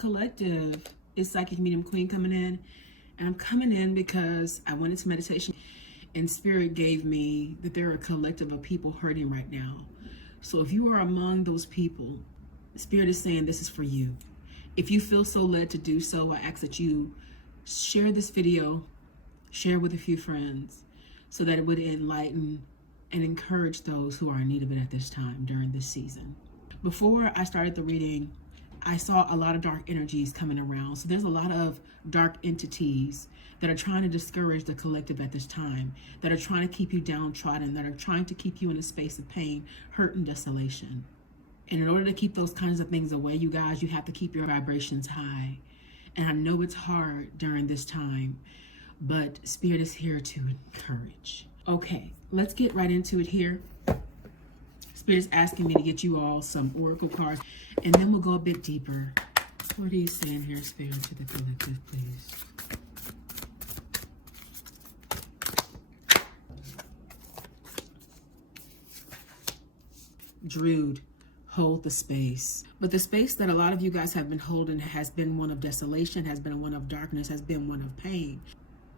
collective, it's Psychic Medium Queen coming in. And I'm coming in because I went into meditation and Spirit gave me that there are a collective of people hurting right now. So if you are among those people, Spirit is saying this is for you. If you feel so led to do so, I ask that you share this video, share with a few friends, so that it would enlighten and encourage those who are in need of it at this time during this season. Before I started the reading, I saw a lot of dark energies coming around. So there's a lot of dark entities that are trying to discourage the collective at this time, that are trying to keep you downtrodden, that are trying to keep you in a space of pain, hurt, and desolation. And in order to keep those kinds of things away, you guys, you have to keep your vibrations high. And I know it's hard during this time, but Spirit is here to encourage. Okay, let's get right into it here. Spirit is asking me to get you all some oracle cards, and then we'll go a bit deeper. What are you saying here, Spirit, to the collective, please? Druid, hold the space. But the space that a lot of you guys have been holding has been one of desolation, has been one of darkness, has been one of pain.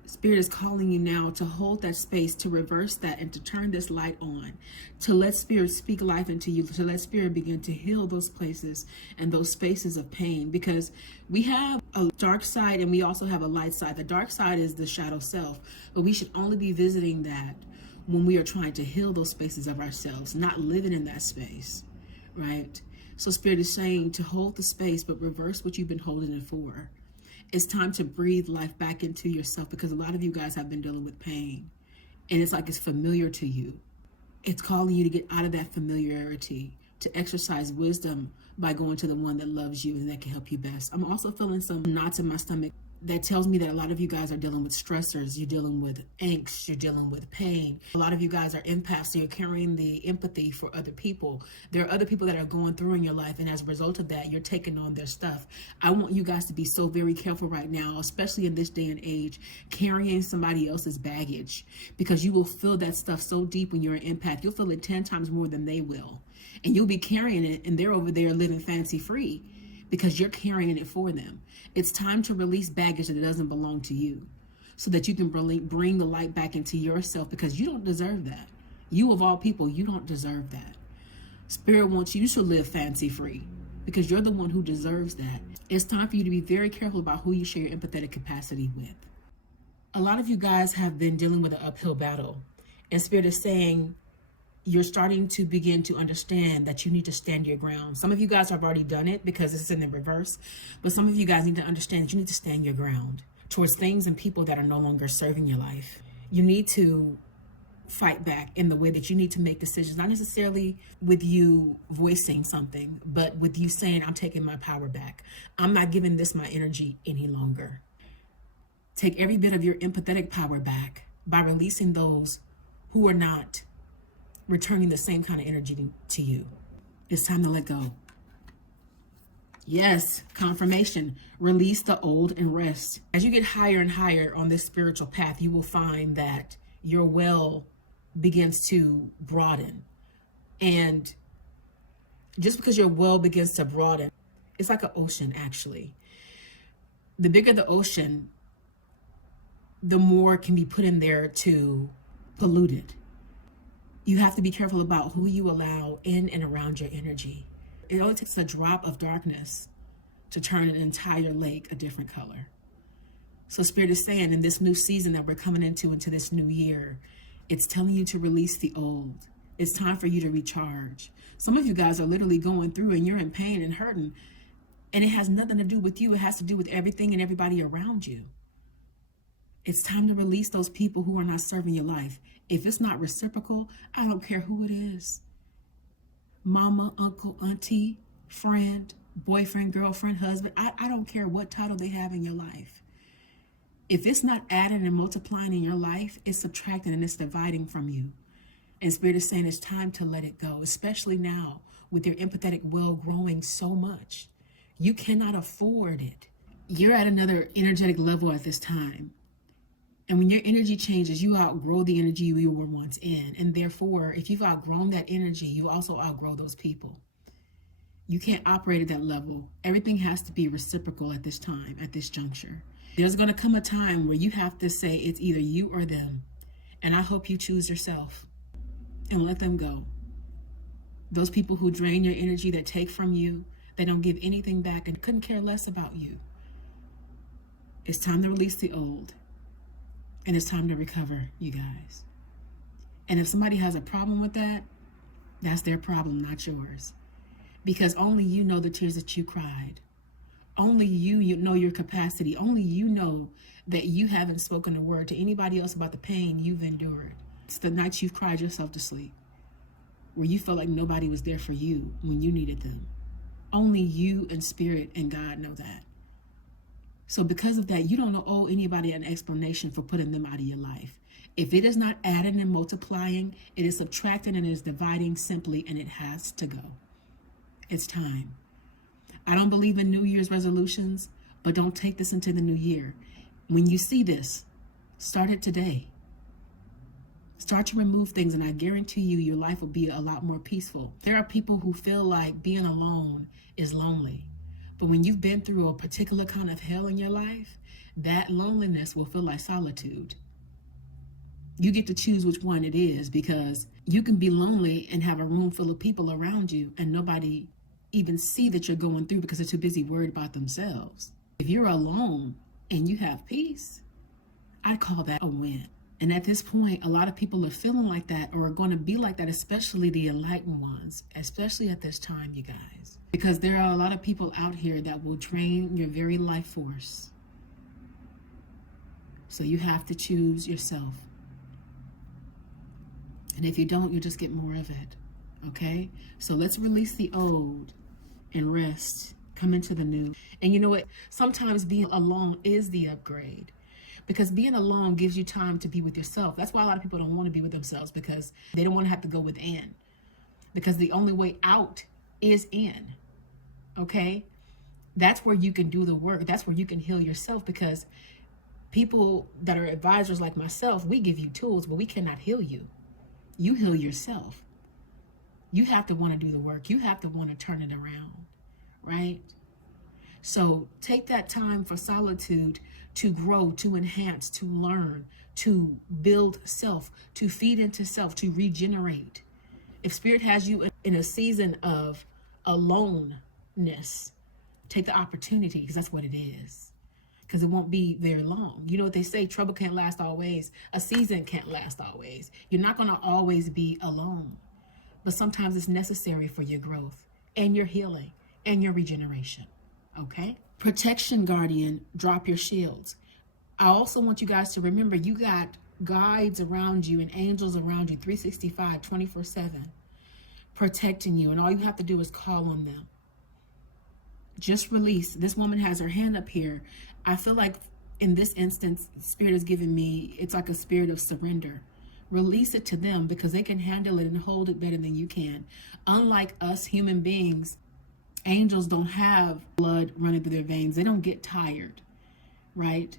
Spirit is calling you now to hold that space, to reverse that, and to turn this light on, to let Spirit speak life into you, to let Spirit begin to heal those places and those spaces of pain. Because we have a dark side and we also have a light side. The dark side is the shadow self, but we should only be visiting that when we are trying to heal those spaces of ourselves, not living in that space, right? So Spirit is saying to hold the space, but reverse what you've been holding it for. It's time to breathe life back into yourself, because a lot of you guys have been dealing with pain and it's like it's familiar to you. It's calling you to get out of that familiarity, to exercise wisdom by going to the one that loves you and that can help you best. I'm also feeling some knots in my stomach that tells me that a lot of you guys are dealing with stressors, you're dealing with angst, you're dealing with pain. A lot of you guys are empaths, so you're carrying the empathy for other people. There are other people that are going through in your life, and as a result of that, you're taking on their stuff. I want you guys to be so very careful right now, especially in this day and age, carrying somebody else's baggage, because you will feel that stuff so deep when you're an empath. You'll feel it 10 times more than they will. And you'll be carrying it, and they're over there living fancy free, because you're carrying it for them. It's time to release baggage that doesn't belong to you, so that you can bring the light back into yourself, because you don't deserve that. You of all people, you don't deserve that. Spirit wants you to live fancy free, because you're the one who deserves that. It's time for you to be very careful about who you share your empathetic capacity with. A lot of you guys have been dealing with an uphill battle, and Spirit is saying, you're starting to begin to understand that you need to stand your ground. Some of you guys have already done it because it's in the reverse, but some of you guys need to understand that you need to stand your ground towards things and people that are no longer serving your life. You need to fight back in the way that you need to make decisions, not necessarily with you voicing something, but with you saying, I'm taking my power back. I'm not giving this my energy any longer. Take every bit of your empathetic power back by releasing those who are not returning the same kind of energy to you. It's time to let go. Yes, confirmation. Release the old and rest. As you get higher and higher on this spiritual path, you will find that your well begins to broaden. And just because your well begins to broaden, it's like an ocean, actually. The bigger the ocean, the more can be put in there to pollute it. You have to be careful about who you allow in and around your energy. It only takes a drop of darkness to turn an entire lake a different color. So Spirit is saying, in this new season that we're coming into this new year, it's telling you to release the old. It's time for you to recharge. Some of you guys are literally going through and you're in pain and hurting, and it has nothing to do with you. It has to do with everything and everybody around you. It's time to release those people who are not serving your life. If it's not reciprocal, I don't care who it is. Mama, uncle, auntie, friend, boyfriend, girlfriend, husband. I don't care what title they have in your life. If it's not adding and multiplying in your life, it's subtracting and it's dividing from you. And Spirit is saying it's time to let it go, especially now with your empathetic well growing so much. You cannot afford it. You're at another energetic level at this time. And when your energy changes, you outgrow the energy you were once in. And therefore, if you've outgrown that energy, you also outgrow those people. You can't operate at that level. Everything has to be reciprocal at this time, at this juncture. There's going to come a time where you have to say it's either you or them. And I hope you choose yourself and let them go. Those people who drain your energy, that take from you, they don't give anything back and couldn't care less about you. It's time to release the old. And it's time to recover, you guys. And if somebody has a problem with that, that's their problem, not yours. Because only you know the tears that you cried. Only you know your capacity. Only you know that you haven't spoken a word to anybody else about the pain you've endured. It's the nights you've cried yourself to sleep, where you felt like nobody was there for you when you needed them. Only you and Spirit and God know that. So because of that, you don't owe anybody an explanation for putting them out of your life. If it is not adding and multiplying, it is subtracting and it is dividing simply, and it has to go. It's time. I don't believe in New Year's resolutions, but don't take this into the new year. When you see this, start it today. Start to remove things, and I guarantee you, your life will be a lot more peaceful. There are people who feel like being alone is lonely. But when you've been through a particular kind of hell in your life, that loneliness will feel like solitude. You get to choose which one it is, because you can be lonely and have a room full of people around you and nobody even see that you're going through because they're too busy worried about themselves. If you're alone and you have peace, I'd call that a win. And at this point, a lot of people are feeling like that, or are going to be like that, especially the enlightened ones, especially at this time, you guys. Because there are a lot of people out here that will drain your very life force. So you have to choose yourself. And if you don't, you'll just get more of it. Okay? So let's release the old and rest. Come into the new. And you know what? Sometimes being alone is the upgrade. Because being alone gives you time to be with yourself. That's why a lot of people don't want to be with themselves, because they don't want to have to go within. Because the only way out is in. Okay? That's where you can do the work. That's where you can heal yourself, because people that are advisors like myself, we give you tools, but we cannot heal you. You heal yourself. You have to want to do the work. You have to want to turn it around, right? So take that time for solitude to grow, to enhance, to learn, to build self, to feed into self, to regenerate. If Spirit has you in a season of aloneness, take the opportunity, because that's what it is. Because it won't be very long. You know what they say, trouble can't last always. A season can't last always. You're not going to always be alone. But sometimes it's necessary for your growth and your healing and your regeneration. Okay? Protection, guardian, drop your shields. I also want you guys to remember, you got guides around you and angels around you 365, 24/7, protecting you. And all you have to do is call on them. Just release. This woman has her hand up here. I feel like in this instance, Spirit has given me, it's like a spirit of surrender. Release it to them, because they can handle it and hold it better than you can. Unlike us human beings, angels don't have blood running through their veins. They don't get tired, right?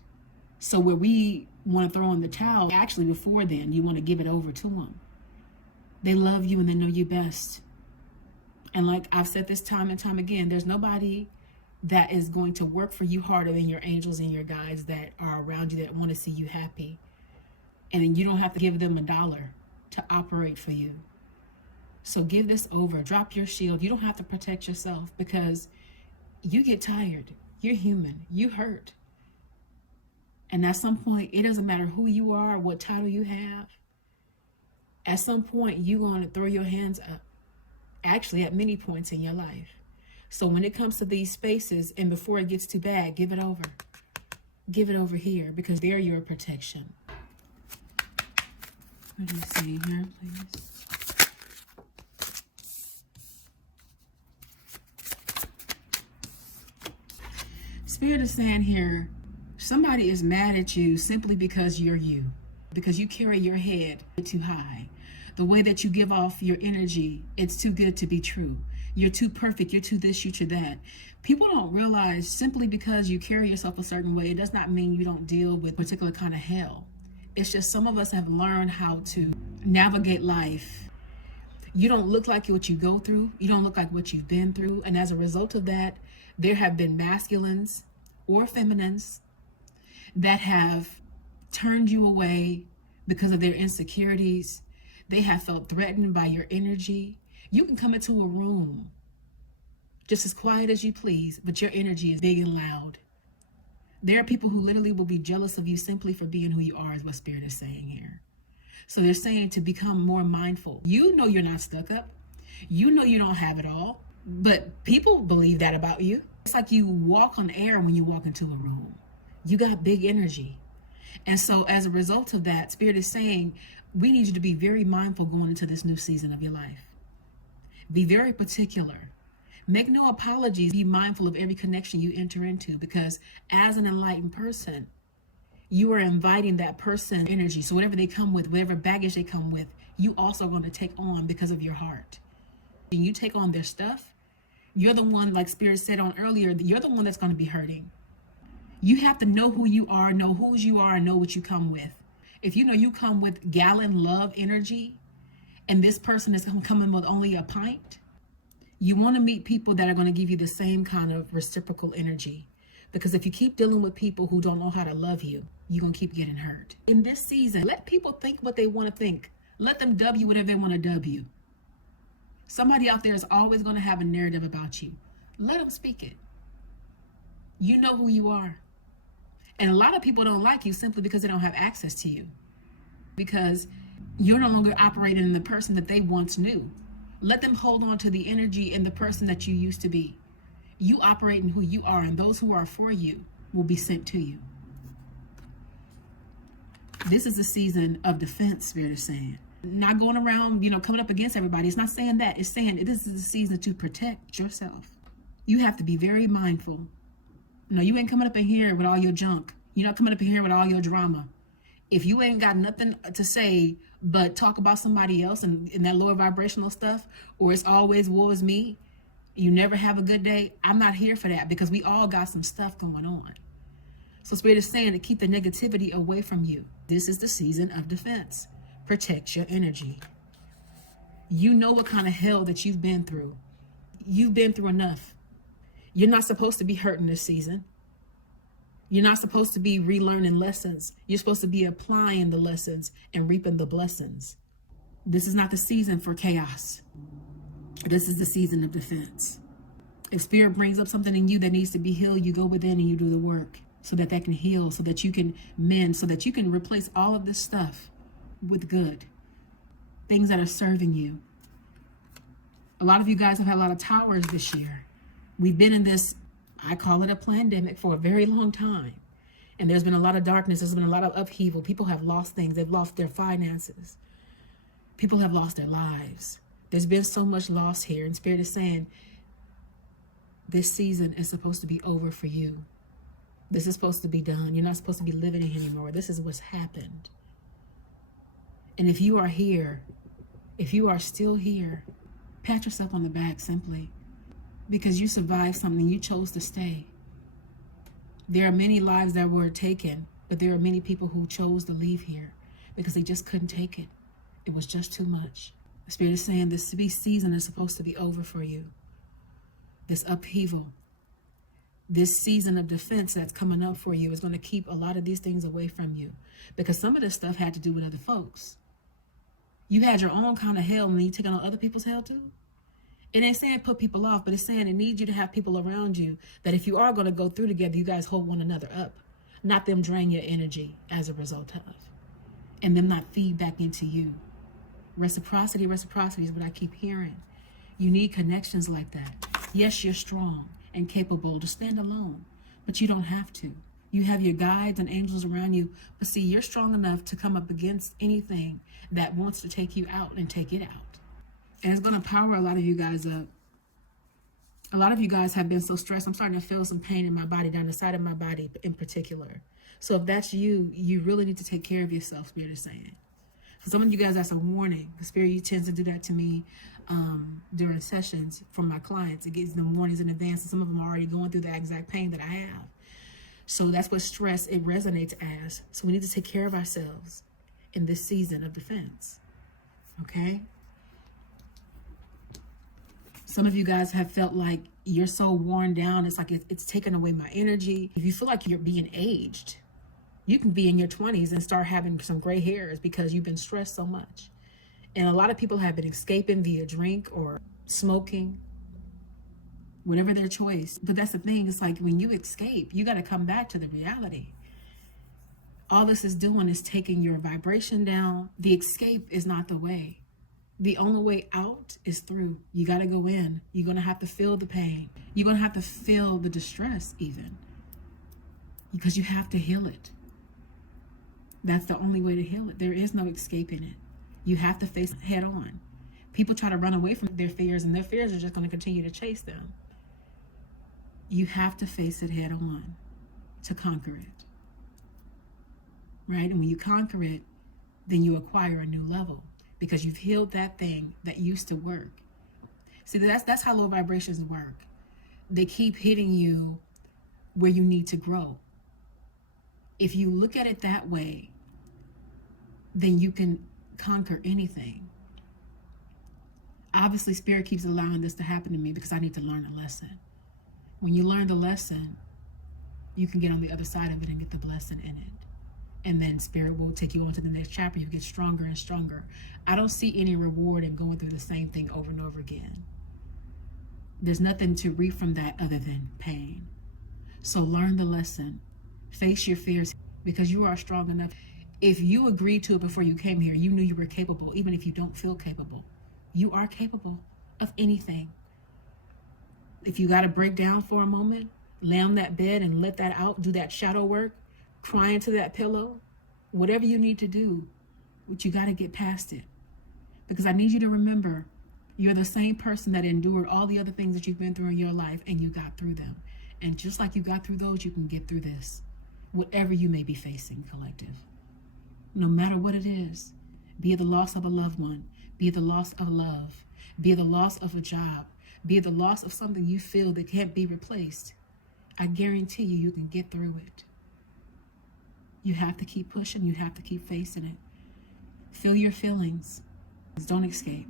So where we want to throw in the towel, actually before then, you want to give it over to them. They love you and they know you best. And like I've said this time and time again, there's nobody that is going to work for you harder than your angels and your guides that are around you, that want to see you happy. And then you don't have to give them $1 to operate for you. So give this over. Drop your shield. You don't have to protect yourself, because you get tired. You're human. You hurt. And at some point, it doesn't matter who you are, what title you have. At some point, you're going to throw your hands up. Actually, at many points in your life. So when it comes to these spaces, and before it gets too bad, give it over. Give it over here, because they're your protection. What do you see here, please? Spirit is saying here, somebody is mad at you simply because you're you. Because you carry your head too high. The way that you give off your energy, it's too good to be true. You're too perfect. You're too this, you're too that. People don't realize simply because you carry yourself a certain way, it does not mean you don't deal with a particular kind of hell. It's just some of us have learned how to navigate life You don't look like what you go through. You don't look like what you've been through. And as a result of that, there have been masculines or feminines that have turned you away because of their insecurities. They have felt threatened by your energy. You can come into a room just as quiet as you please, but your energy is big and loud. There are people who literally will be jealous of you simply for being who you are, is what Spirit is saying here. So they're saying to become more mindful. You know you're not stuck up. You know you don't have it all, but people believe that about you. It's like you walk on air when you walk into a room. You got big energy. And so as a result of that, Spirit is saying, we need you to be very mindful going into this new season of your life. Be very particular. Make no apologies. Be mindful of every connection you enter into, because as an enlightened person, you are inviting that person energy. So whatever they come with, whatever baggage they come with, you also are going to take on because of your heart. And you take on their stuff, you're the one, like Spirit said on earlier, you're the one that's going to be hurting. You have to know who you are, know whose you are, and know what you come with. If you know you come with gallon love energy, and this person is coming with only a pint, you want to meet people that are going to give you the same kind of reciprocal energy. Because if you keep dealing with people who don't know how to love you, you're going to keep getting hurt. In this season, let people think what they want to think. Let them dub you whatever they want to dub you. Somebody out there is always going to have a narrative about you. Let them speak it. You know who you are. And a lot of people don't like you simply because they don't have access to you. Because you're no longer operating in the person that they once knew. Let them hold on to the energy and the person that you used to be. You operate in who you are, and those who are for you will be sent to you. This is a season of defense, Spirit is saying. Not going around, coming up against everybody. It's not saying that. It's saying this is a season to protect yourself. You have to be very mindful. No, you ain't coming up in here with all your junk. You're not coming up in here with all your drama. If you ain't got nothing to say but talk about somebody else and that lower vibrational stuff, or it's always woe is me, you never have a good day, I'm not here for that, because we all got some stuff going on. So Spirit is saying to keep the negativity away from you. This is the season of defense. Protect your energy. You know what kind of hell that you've been through. You've been through enough. You're not supposed to be hurting this season. You're not supposed to be relearning lessons. You're supposed to be applying the lessons and reaping the blessings. This is not the season for chaos. This is the season of defense. If Spirit brings up something in you that needs to be healed, you go within and you do the work so that can heal, so that you can mend, so that you can replace all of this stuff with good. Things that are serving you. A lot of you guys have had a lot of towers this year. We've been in this, I call it a pandemic, for a very long time. And there's been a lot of darkness. There's been a lot of upheaval. People have lost things. They've lost their finances. People have lost their lives. There's been so much loss here. And Spirit is saying, this season is supposed to be over for you. This is supposed to be done. You're not supposed to be living it anymore. This is what's happened. And if you are here, if you are still here, pat yourself on the back simply. Because you survived something, you chose to stay. There are many lives that were taken, but there are many people who chose to leave here because they just couldn't take it. It was just too much. The Spirit is saying this season is supposed to be over for you. This upheaval, this season of defense that's coming up for you is going to keep a lot of these things away from you, because some of this stuff had to do with other folks. You had your own kind of hell, and you taking on other people's hell too. It ain't saying put people off, but it's saying it needs you to have people around you that if you are going to go through together, you guys hold one another up, not them drain your energy as a result of, and them not feed back into you. Reciprocity is what I keep hearing. You need connections like that. Yes, you're strong and capable to stand alone, but you don't have to. You have your guides and angels around you, but see, you're strong enough to come up against anything that wants to take you out and take it out. And it's going to power a lot of you guys up. A lot of you guys have been so stressed. I'm starting to feel some pain in my body, down the side of my body in particular. So if that's you, you really need to take care of yourself, Spirit is saying. For some of you guys, that's a warning. The Spirit tends to do that to me during sessions from my clients. It gives them warnings in advance, and some of them are already going through the exact pain that I have. So that's what stress, it resonates as. So we need to take care of ourselves in this season of defense. Okay? Some of you guys have felt like you're so worn down. It's like it's taken away my energy. If you feel like you're being aged, you can be in your 20s and start having some gray hairs because you've been stressed so much. And a lot of people have been escaping via drink or smoking, whatever their choice. But that's the thing. It's like when you escape, you got to come back to the reality. All this is doing is taking your vibration down. The escape is not the way. The only way out is through. You got to go in. You're going to have to feel the pain. You're going to have to feel the distress even, because you have to heal it. That's the only way to heal it. There is no escaping it. You have to face it head on. People try to run away from their fears, and their fears are just going to continue to chase them. You have to face it head on to conquer it. Right? And when you conquer it, then you acquire a new level, because you've healed that thing that used to work. See, that's how low vibrations work. They keep hitting you where you need to grow. If you look at it that way, then you can conquer anything. Obviously, Spirit keeps allowing this to happen to me because I need to learn a lesson. When you learn the lesson, you can get on the other side of it and get the blessing in it. And then Spirit will take you on to the next chapter. You get stronger and stronger. I don't see any reward in going through the same thing over and over again. There's nothing to reap from that other than pain. So learn the lesson. Face your fears, because you are strong enough. If you agreed to it before you came here, you knew you were capable, even if you don't feel capable. You are capable of anything. If you got to break down for a moment, lay on that bed and let that out, do that shadow work, cry into that pillow, whatever you need to do, but you got to get past it. Because I need you to remember, you're the same person that endured all the other things that you've been through in your life, and you got through them. And just like you got through those, you can get through this. Whatever you may be facing, collective. No matter what it is, be it the loss of a loved one, be it the loss of love, be it the loss of a job, be it the loss of something you feel that can't be replaced, I guarantee you, you can get through it. You have to keep pushing. You have to keep facing it. Feel your feelings. Don't escape.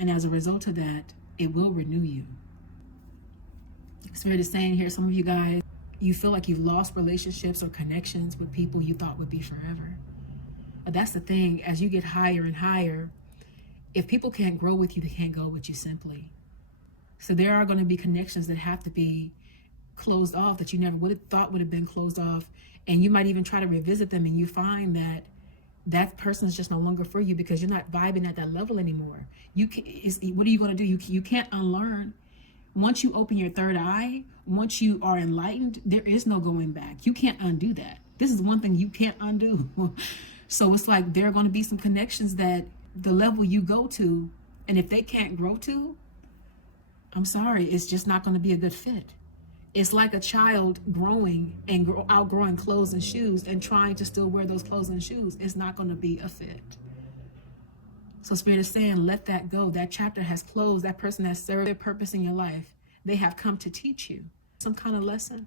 And as a result of that, it will renew you. Spirit is saying here, some of you guys, you feel like you've lost relationships or connections with people you thought would be forever. But that's the thing, as you get higher and higher, if people can't grow with you, they can't go with you simply. So there are going to be connections that have to be closed off that you never would have thought would have been closed off. And you might even try to revisit them, and you find that that person is just no longer for you because you're not vibing at that level anymore. What are you going to do? You can't unlearn. Once you open your third eye, once you are enlightened, there is no going back. You can't undo that. This is one thing you can't undo. So it's like there are going to be some connections that the level you go to, and if they can't grow to, I'm sorry, it's just not going to be a good fit. It's like a child growing and outgrowing clothes and shoes and trying to still wear those clothes and shoes. It's not going to be a fit. So Spirit is saying, let that go. That chapter has closed. That person has served their purpose in your life. They have come to teach you some kind of lesson.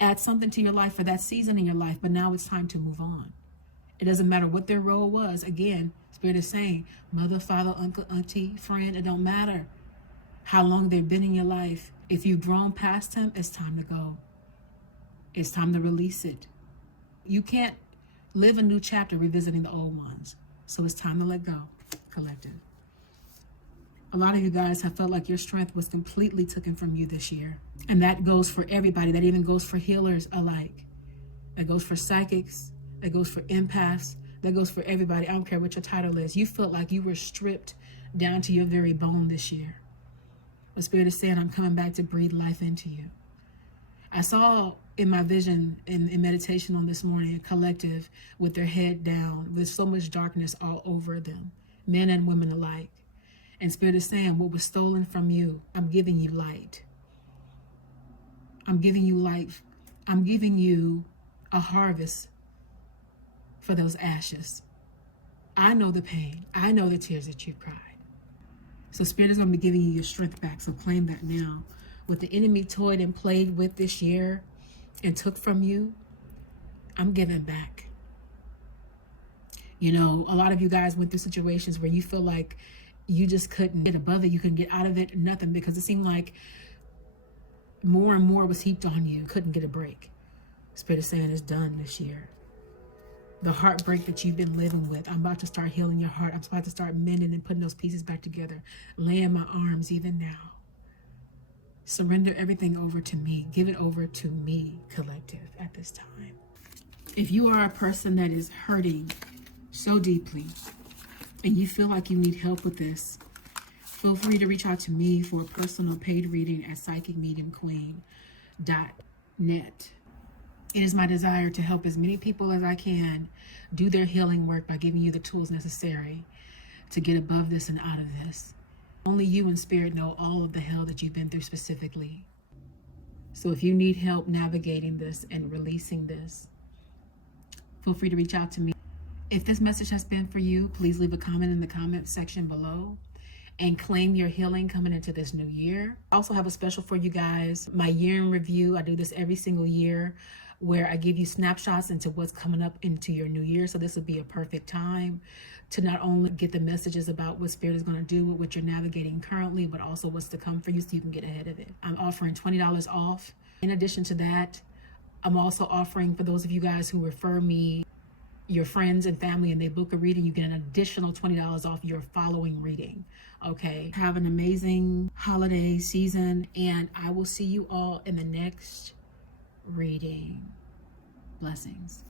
Add something to your life for that season in your life, but now it's time to move on. It doesn't matter what their role was. Again, Spirit is saying, mother, father, uncle, auntie, friend, it don't matter how long they've been in your life. If you've grown past them, it's time to go. It's time to release it. You can't live a new chapter revisiting the old ones. So it's time to let go, collective. A lot of you guys have felt like your strength was completely taken from you this year. And that goes for everybody. That even goes for healers alike. That goes for psychics. That goes for empaths. That goes for everybody. I don't care what your title is. You felt like you were stripped down to your very bone this year. The Spirit is saying, I'm coming back to breathe life into you. I saw in my vision in meditation on this morning, a collective with their head down, with so much darkness all over them, men and women alike. And Spirit is saying, what was stolen from you, I'm giving you light. I'm giving you life. I'm giving you a harvest for those ashes. I know the pain. I know the tears that you've cried. So Spirit is going to be giving you your strength back. So claim that now. What the enemy toyed and played with this year and took from you, I'm giving back. You know, a lot of you guys went through situations where you feel like you just couldn't get above it. You couldn't get out of it, nothing, because it seemed like more and more was heaped on you. Couldn't get a break. Spirit is saying it's done this year. The heartbreak that you've been living with, I'm about to start healing your heart. I'm about to start mending and putting those pieces back together. Laying my arms even now. Surrender everything over to me. Give it over to me, collective, at this time. If you are a person that is hurting so deeply and you feel like you need help with this, feel free to reach out to me for a personal paid reading at psychicmediumqueen.net. It is my desire to help as many people as I can do their healing work by giving you the tools necessary to get above this and out of this. Only you and Spirit know all of the hell that you've been through specifically. So if you need help navigating this and releasing this, feel free to reach out to me. If this message has been for you, please leave a comment in the comment section below and claim your healing coming into this new year. I also have a special for you guys, my year in review. I do this every single year where I give you snapshots into what's coming up into your new year. So this would be a perfect time to not only get the messages about what Spirit is going to do with what you're navigating currently, but also what's to come for you so you can get ahead of it. I'm offering $20 off. In addition to that, I'm also offering, for those of you guys who refer me your friends and family and they book a reading, you get an additional $20 off your following reading. Okay. Have an amazing holiday season, and I will see you all in the next reading. Blessings.